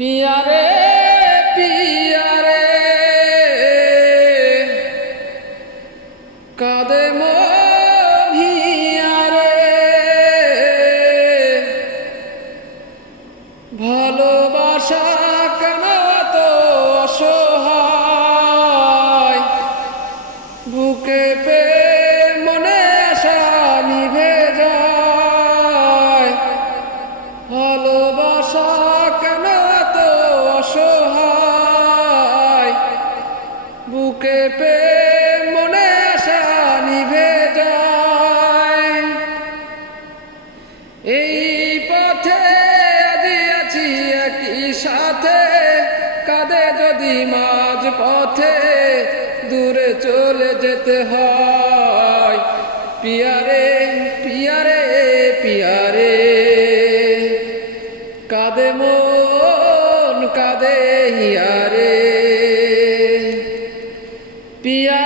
পিয়ারে পিয়ারে কাঁদে মন হিয়ারে ভালোবাসা কেন তো অসহায় বুকে পে মনে আশা নিভে যায় ভালোবাসা কেন তো অসহায় বুকে পে মনে আশা নিভে যায় এই পথে আজি আছি একই সাথে কাঁদে যদি মাঝ পথে দূরে চলে যেতে হয় পিয়ারে পিয়ারে পিয়ারে কাঁদে মন কাঁদে হিয়ারে পিয়া